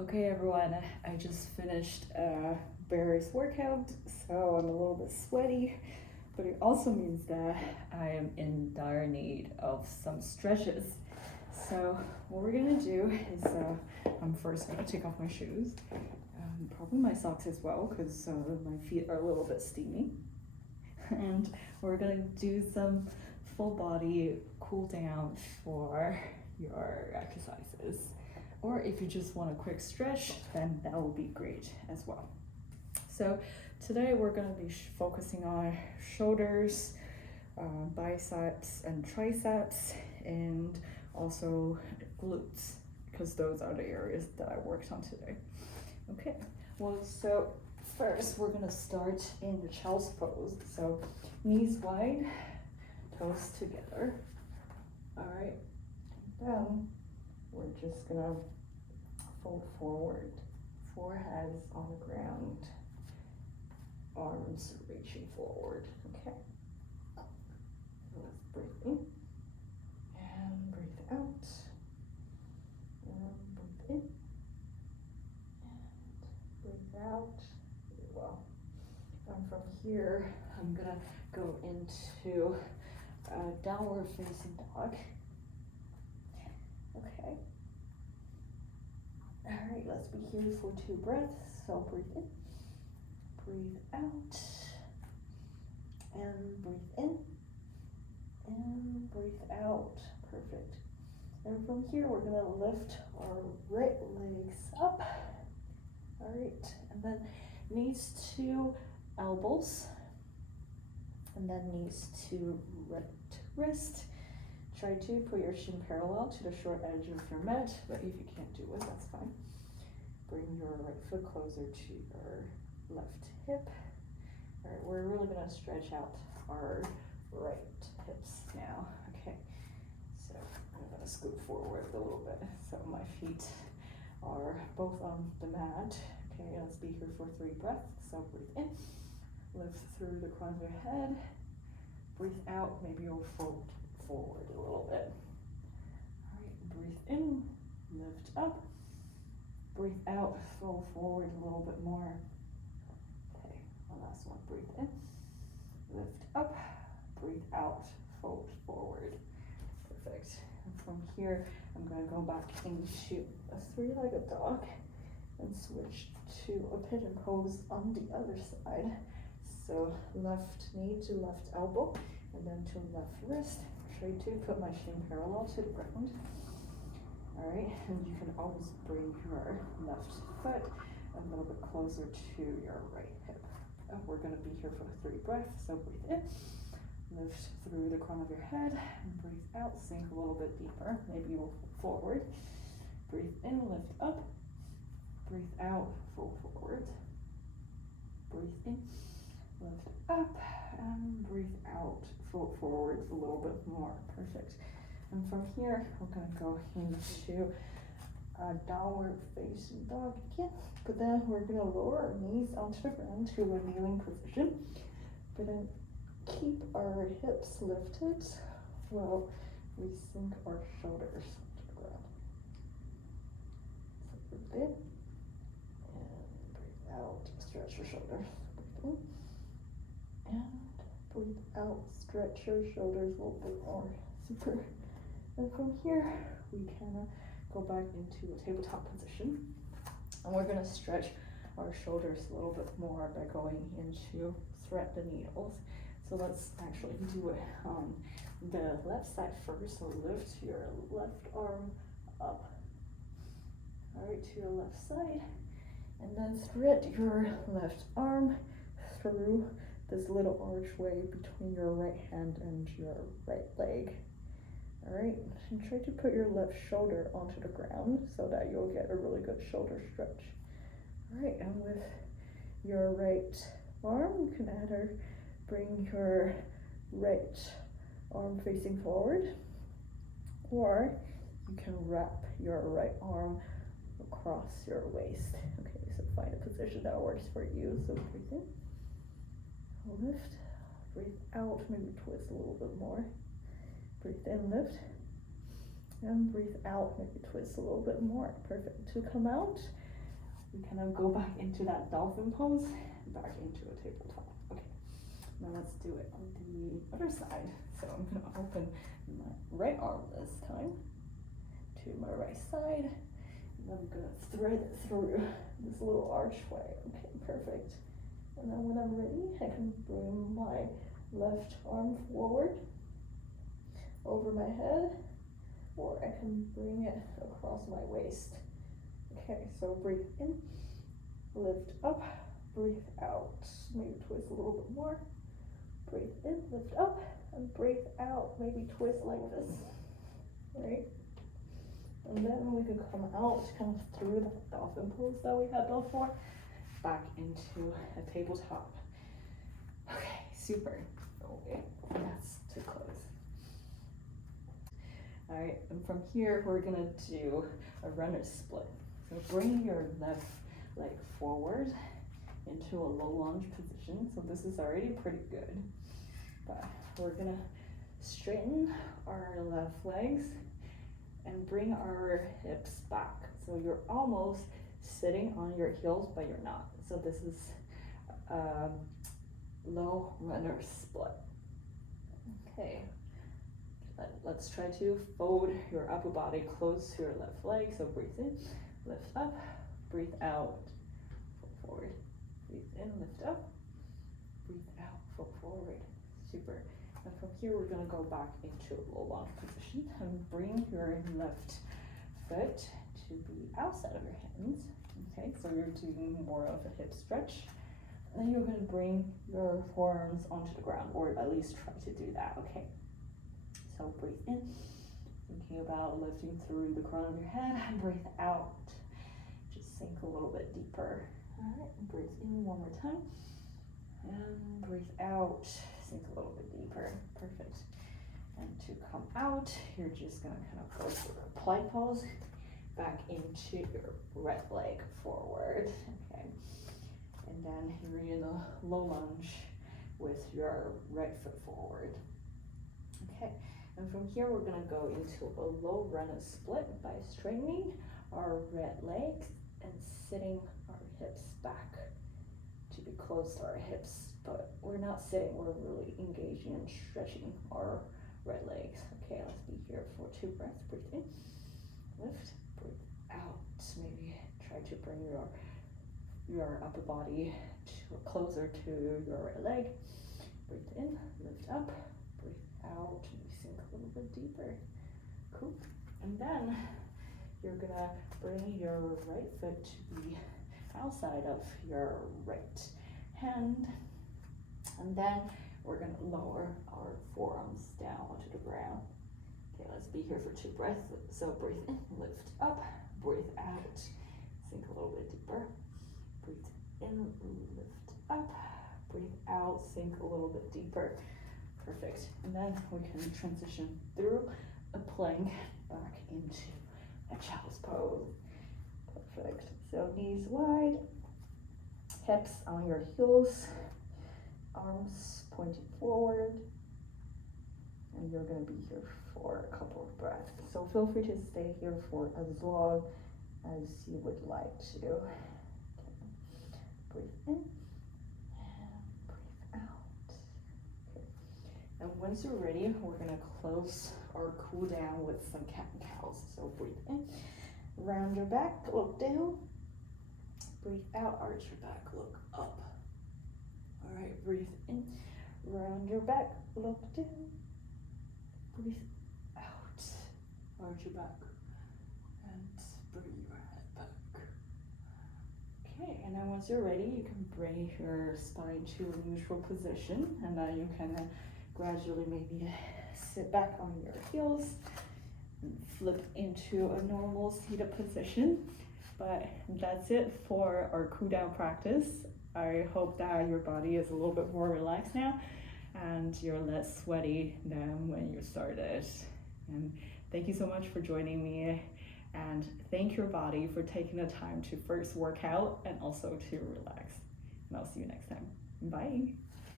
Okay, everyone, I just finished Barry's workout, so I'm a little bit sweaty, but it also means that I am in dire need of some stretches. So what we're gonna do is I'm first gonna take off my shoes, probably my socks as well, because my feet are a little bit steamy. And we're gonna do some full body cool down for your exercises. Or if you just want a quick stretch, then that will be great as well. So today we're gonna be focusing on shoulders, biceps and triceps, and also glutes, because those are the areas that I worked on today. Okay, well, so first we're gonna start in the child's pose. So knees wide, toes together. All right, then we're just gonna fold forward, foreheads on the ground, arms reaching forward. Okay, let's breathe in and breathe out, and breathe in and breathe out. Very well. And from here, I'm gonna go into downward facing dog. Okay. All right, let's be here for 2 breaths. So breathe in, breathe out, and breathe in, and breathe out. Perfect. And from here, we're gonna lift our right legs up. All right, and then knees to elbows, and then knees to right wrist. Try to put your shin parallel to the short edge of your mat, but if you can't do it, that's fine. Bring your right foot closer to your left hip. All right, we're really gonna stretch out our right hips now. Okay, so I'm gonna scoot forward a little bit so my feet are both on the mat. Okay, let's be here for 3 breaths. So breathe in, lift through the crown of your head. Breathe out, maybe you'll fold forward a little bit. All right, breathe in, lift up. Breathe out, fold forward a little bit more. Okay, one last one. Breathe in, lift up, breathe out, fold forward. Perfect. And from here, I'm gonna go back into a 3-legged dog and switch to a pigeon pose on the other side. So left knee to left elbow, and then to left wrist. Try to put my shin parallel to the ground. All right, and you can always bring your left foot a little bit closer to your right hip. We're gonna be here for 3 breaths, so breathe in, lift through the crown of your head, and breathe out, sink a little bit deeper, maybe you'll fold forward. Breathe in, lift up, breathe out, fold forward. Breathe in, lift up, and breathe out, fold forward a little bit more. Perfect. And from here, we're gonna go into a downward facing dog again, but then we're gonna lower our knees onto the ground to a kneeling position, but then keep our hips lifted while we sink our shoulders to the ground. So breathe in and breathe out, stretch your shoulders. Breathe in and breathe out, stretch your shoulders a little bit more. Super. And from here, we kind of go back into a tabletop position, and we're gonna stretch our shoulders a little bit more by going into thread the needles. So let's actually do it on the left side first. So lift your left arm up, all right, to your left side, and then thread your left arm through this little archway between your right hand and your right leg. All right, and try to put your left shoulder onto the ground so that you'll get a really good shoulder stretch. All right, and with your right arm, you can either bring your right arm facing forward, or you can wrap your right arm across your waist. Okay, so find a position that works for you. So breathe in, lift, breathe out, maybe twist a little bit more. Breathe in, lift, and breathe out, maybe twist a little bit more. Perfect. To come out, we kind of go back into that dolphin pose, back into a tabletop. Okay, now let's do it on the other side. So I'm gonna open my right arm this time to my right side, and I'm gonna thread it through this little archway. Okay, perfect. And then when I'm ready, I can bring my left arm forward over my head, or I can bring it across my waist. Okay, so breathe in, lift up, breathe out. Maybe twist a little bit more. Breathe in, lift up, and breathe out. Maybe twist like this, right? And then we can come out kind of through the dolphin pose that we had before, back into a tabletop. Okay, super. Okay, that's too close. All right, and from here, we're gonna do a runner split. So bring your left leg forward into a low lunge position. So this is already pretty good, but we're gonna straighten our left legs and bring our hips back. So you're almost sitting on your heels, but you're not. So this is low runner split. Okay, let's try to fold your upper body close to your left leg. So breathe in, lift up, breathe out, fold forward. Breathe in, lift up, breathe out, fold forward. Super. And from here, we're gonna go back into a low lunge position and bring your left foot to be outside of your hands. Okay, so you're doing more of a hip stretch. And then you're gonna bring your forearms onto the ground, or at least try to do that, okay? So breathe in, thinking about lifting through the crown of your head, and breathe out. Just sink a little bit deeper. All right, breathe in one more time. And breathe out, sink a little bit deeper. Perfect. And to come out, you're just gonna kind of go through a plank pose, back into your right leg forward, okay? And then you're in a low lunge with your right foot forward. Okay, and from here we're gonna go into a low runner split by straightening our right legs and sitting our hips back to be close to our hips, but we're not sitting, we're really engaging and stretching our right legs. Okay, let's be here for 2 breaths. Breathe in, lift, breathe out. Maybe try to bring your upper body closer to your right leg. Breathe in, lift up, breathe out, maybe sink a little bit deeper. Cool. And then you're gonna bring your right foot to be outside of your right hand. And then we're gonna lower our forearms down onto the ground. Okay, let's be here for 2 breaths. So breathe in, lift up, breathe out, sink a little bit deeper. Breathe in, lift up, breathe out, sink a little bit deeper. Perfect. And then we can transition through a plank back into a child's pose. Perfect. So knees wide, hips on your heels, arms pointing forward, and you're going to be here for a couple of breaths. So feel free to stay here for as long as you would like to. Okay. Breathe in and breathe out. Okay. And once you're ready, we're going to close or cool down with some cat and cows. So breathe in, round your back, look down. Breathe out, arch your back, look up. All right, breathe in, round your back, look down. Breathe out, arch your back, and bring your head back. Okay, and then once you're ready, you can bring your spine to a neutral position, and then you can gradually maybe sit back on your heels and flip into a normal seated position. But that's it for our cool down practice. I hope that your body is a little bit more relaxed now and you're less sweaty than when you started. And thank you so much for joining me, and thank your body for taking the time to first work out and also to relax. And I'll see you next time. Bye.